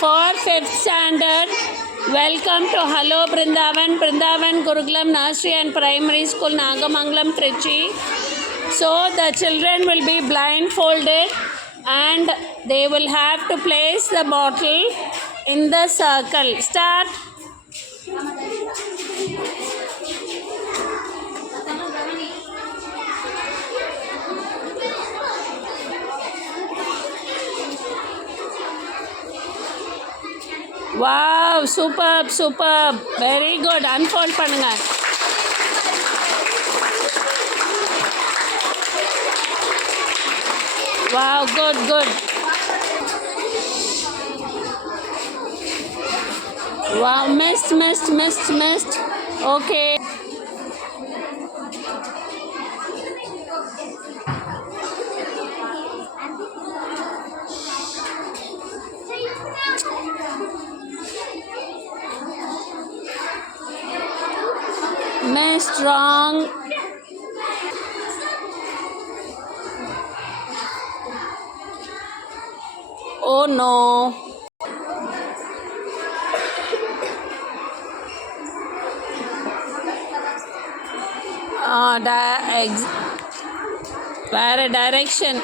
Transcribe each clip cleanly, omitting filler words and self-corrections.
For 5th standard, welcome to Hello Brindavan, Brindavan Gurukulam Nursery and Primary School, Nagamangalam, Trichy. So the children will be blindfolded and they will have to place the bottle in the circle. Start. Wow, superb, superb. Very good. Unfold பண்ணுங்க. Wow, good, good. Wow, missed. Okay. Missed, wrong. Oh no. Where direction?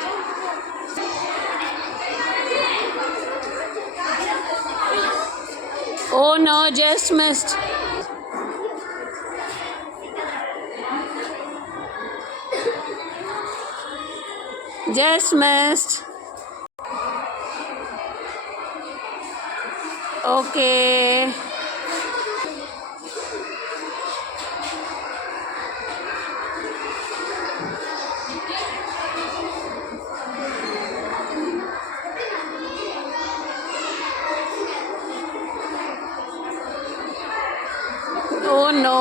Oh no, just missed. Just missed. Okay. Oh no.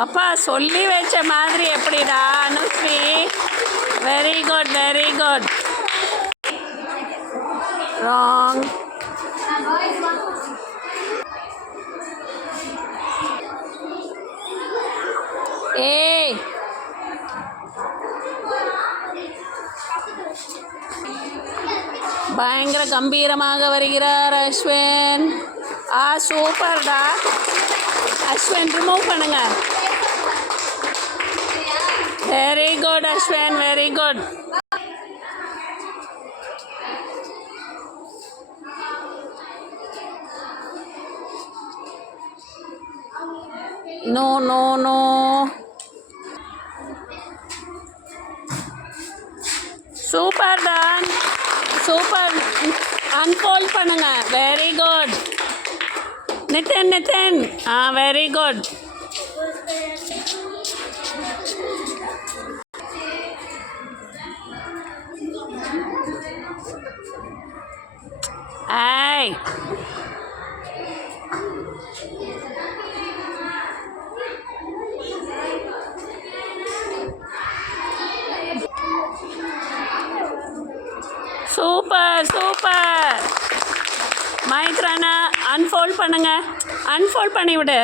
அப்பா சொல்லி வச்ச மாதிரி எப்படிடா Anusree? Very good, very good. Wrong. ஏய், பயங்கர கம்பீரமாக வருகிறார் அஸ்வின். சூப்பர்டா அஸ்வின். ரிமூவ் பண்ணுங்க. Very good, Ashwin. Very good. No. Super done. Super. Unfold பண்ணுங்க. Very good. Nitin. Very good. Hey. Super. மைத்ரானா அன்ஃபோல்ட் பண்ணுங்க. அன்ஃபோல்ட் பண்ணி விடு.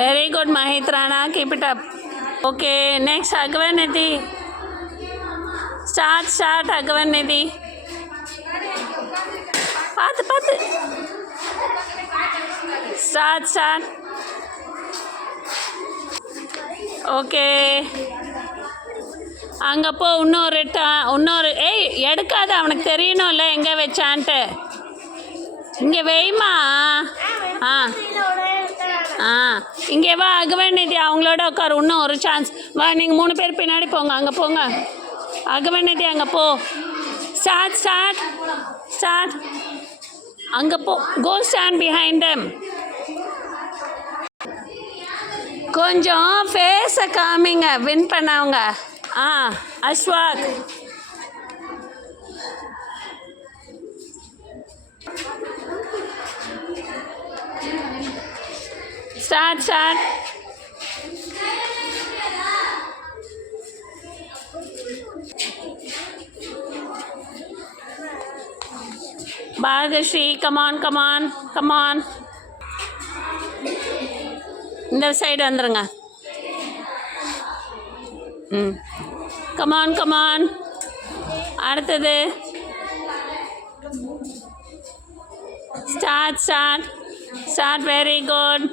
Very good, Mahitrana. Keep it up. Okay, next Agvanidhi. Start Agvanidhi. Path. Start. Okay. அங்கே போ. இன்னொரு ஏய் எடுக்காத, அவனுக்கு தெரியணும்ல எங்கே வச்சான்ட்டு. இங்கே வெய்மா. இங்கே வா அகவநிதி, அவங்களோட உட்காரு. இன்னும் ஒரு சான்ஸ். வா, நீங்கள் 3 பேர் பின்னாடி போங்க. அங்கே போங்க. அகவநிதி அங்கே போ. ஸ்டார்ட். அங்கே போ. Go stand behind them. கொஞ்சம் ஃபேஸை காமிங்க வின் பண்ணவங்க. அஸ்வாக். Start. Bhagashri, come on, come on, come on. இந்த சைடு வந்துருங்க. ம், கமான் கமான். அடுத்தது start start start. Very good.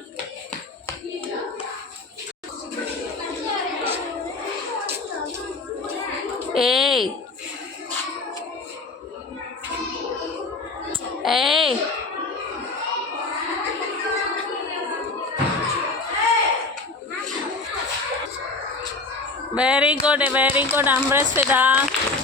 ஏய் ஏய் very good Amritsvita.